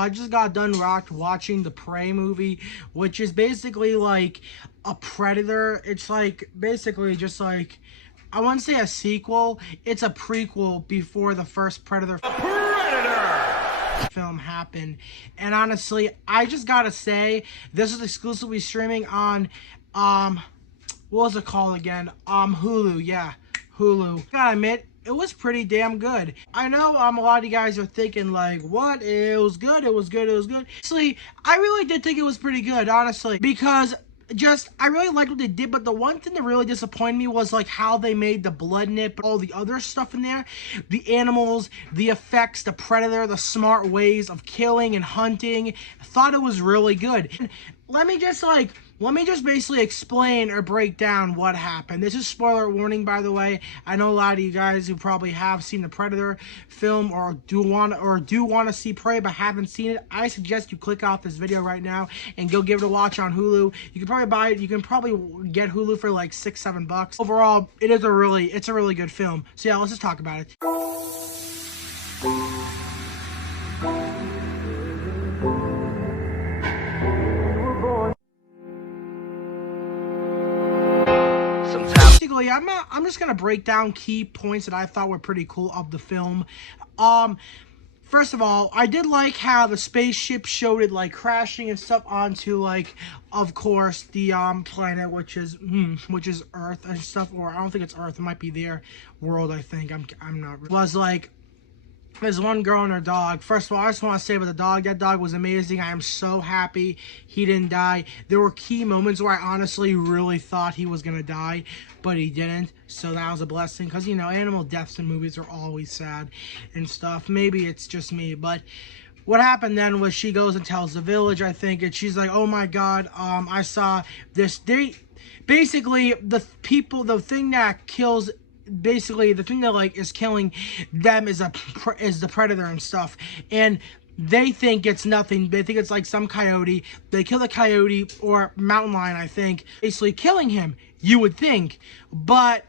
I just got done watching the Prey movie, which is basically like a Predator. It's like basically just like, I wouldn't say a sequel. It's a prequel before the first Predator film happened. And honestly, I just gotta say, this is exclusively streaming on what was it called again? Hulu. Yeah, Hulu. Gotta admit, it was pretty damn good. I know a lot of you guys are thinking like, what? It was good, it was good, it was good. Actually, I really did think it was pretty good, honestly, because I really liked what they did, but the one thing that really disappointed me was like how they made the blood nip, all the other stuff in there, the animals, the effects, the Predator, the smart ways of killing and hunting. I thought it was really good. And let me just basically explain or break down what happened. This is spoiler warning, by the way. I know a lot of you guys who probably have seen the Predator film or do want to see Prey but haven't seen it. I suggest you click off this video right now and go give it a watch on Hulu. You can probably buy it. You can probably get Hulu for like $6-7. Overall, it's a really good film. So yeah, let's just talk about it. Basically, I'm just gonna break down key points that I thought were pretty cool of the film. First of all, I did like how the spaceship showed it like crashing and stuff onto like, of course, the planet, which is Earth and stuff. Or I don't think it's Earth. It might be their world. I think I'm not. Was like, there's one girl and her dog. First of all, I just want to say about the dog, that dog was amazing. I am so happy he didn't die. There were key moments where I honestly really thought he was going to die, but he didn't. So that was a blessing, because, you know, animal deaths in movies are always sad and stuff. Maybe it's just me, but what happened then was she goes and tells the village, I think, and she's like, oh my God, I saw this. Basically, the thing that kills, basically the thing that like is killing them is the Predator and stuff, and they think it's nothing. They think it's like some coyote. They kill the coyote or mountain lion, I think, basically killing him, you would think. But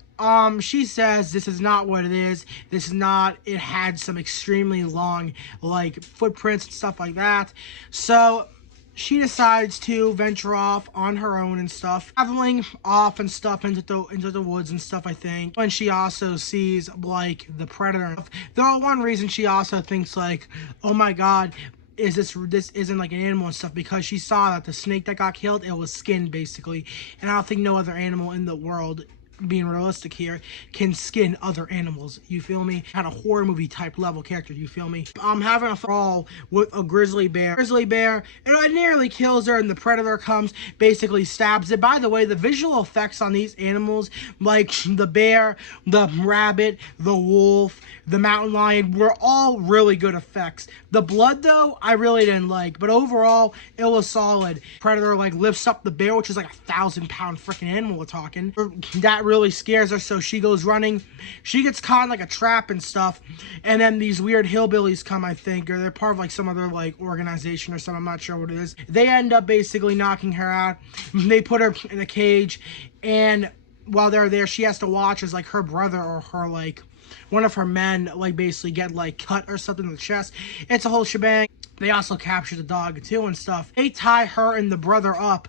she says this is not what it is. This is not. It had some extremely long like footprints and stuff like that. So she decides to venture off on her own and stuff, traveling off and stuff into the woods and stuff, I think. When she also sees like the Predator. The one reason she also thinks like, oh my God, this isn't like an animal and stuff, because she saw that the snake that got killed, it was skinned basically, and I don't think no other animal in the world, being realistic here, can skin other animals, you feel me? Had a horror movie type level character, you feel me? I'm having a brawl with a grizzly bear. It nearly kills her, and the Predator comes, basically stabs it. By the way, the visual effects on these animals, like the bear, the rabbit, the wolf, the mountain lion, were all really good effects. The blood, though, I really didn't like, but overall, it was solid. Predator, like, lifts up the bear, which is like 1,000-pound freaking animal we're talking. That really scares her, so she goes running. She gets caught in like a trap and stuff, and then these weird hillbillies come, I think, or they're part of like some other like organization or something, I'm not sure what it is. They end up basically knocking her out. They put her in a cage, and while they're there, she has to watch as like her brother or her like one of her men like basically get like cut or something in the chest. It's a whole shebang. They also capture the dog too and stuff. They tie her and the brother up,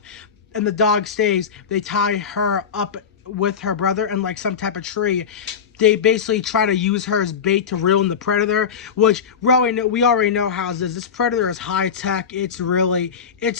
and the dog stays. They tie her up with her brother in like some type of tree. They basically try to use her as bait to reel in the Predator, which we already know how it is. This Predator is high tech. It's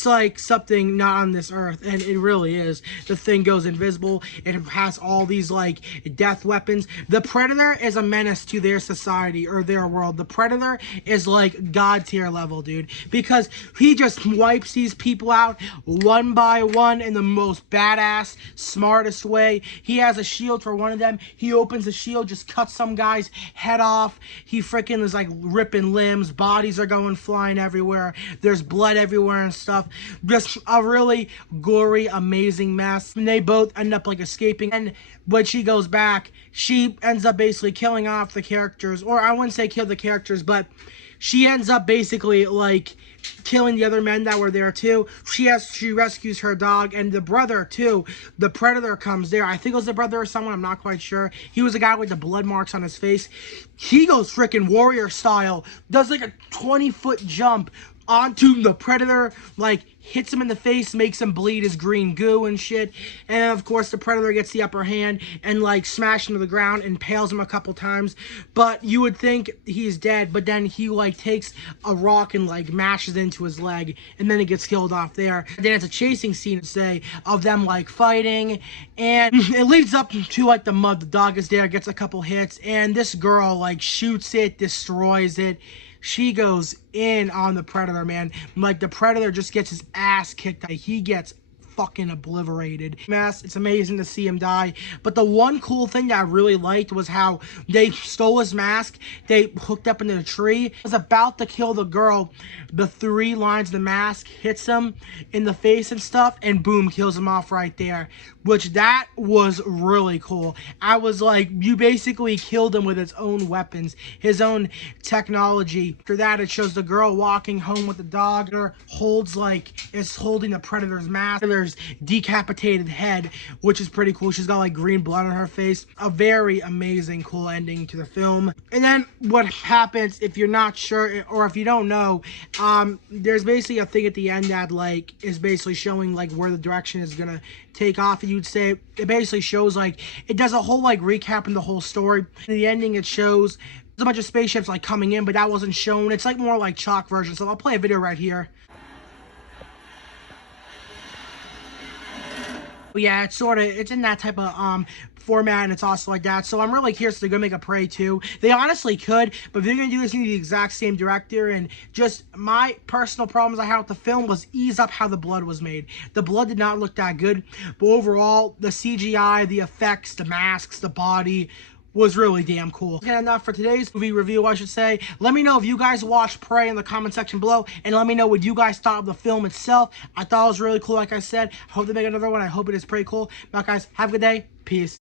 like something not on this earth, and it really is. The thing goes invisible. It has all these like death weapons. The Predator is a menace to their society or their world. The Predator is like God tier level, dude, because he just wipes these people out one by one in the most badass, smartest way. He has a shield for one of them. He opens the shield, just cuts some guy's head off. He freaking is like ripping limbs. Bodies are going flying everywhere. There's blood everywhere and stuff. Just a really gory, amazing mess. And they both end up like escaping. And when she goes back, she ends up basically killing off the characters. Or I wouldn't say kill the characters, but she ends up basically like killing the other men that were there too. She rescues her dog and the brother too. The Predator comes there. I think it was the brother or someone, I'm not quite sure. He was a guy with the blood marks on his face. He goes freaking warrior style, does like a 20-foot jump onto the Predator, like hits him in the face, makes him bleed his green goo and shit. And of course the Predator gets the upper hand and like smashes him to the ground and impales him a couple times. But you would think he's dead, but then he like takes a rock and like mashes into his leg, and then he gets killed off there. Then it's a chasing scene, say, of them like fighting, and it leads up to like the mud. The dog is there, gets a couple hits, and this girl like shoots it, destroys it. She goes in on the Predator, man. Like, the Predator just gets his ass kicked. He gets fucking obliterated. It's amazing to see him die. But the one cool thing that I really liked was how they stole his mask. They hooked up into the tree. He was about to kill the girl. The 3 lines of the mask hits him in the face and stuff, and boom, kills him off right there. Which, that was really cool. I was like, you basically killed him with his own weapons, his own technology. After that, it shows the girl walking home with the dog. Her is holding the Predator's mask. Predator's decapitated head, which is pretty cool. She's got like green blood on her face. A very amazing, cool ending to the film. And then what happens, if you're not sure, or if you don't know, there's basically a thing at the end that like is basically showing like where the direction is gonna take off. And you'd say it basically shows like, it does a whole like recap in the whole story. In the ending, it shows a bunch of spaceships like coming in, but that wasn't shown. It's like more like chalk version. So I'll play a video right here. But yeah, it's in that type of format, and it's also like that. So I'm really curious if they're gonna make a Prey 2. They honestly could, but if they're gonna do this, you need the exact same director. And just my personal problems I had with the film was ease up how the blood was made. The blood did not look that good, but overall, the CGI, the effects, the masks, the body was really damn cool. And enough for today's movie review, I should say. Let me know if you guys watched Prey in the comment section below, and let me know what you guys thought of the film itself. I thought it was really cool, like I said. I hope they make another one. I hope it is pretty cool. Now, guys, have a good day. Peace.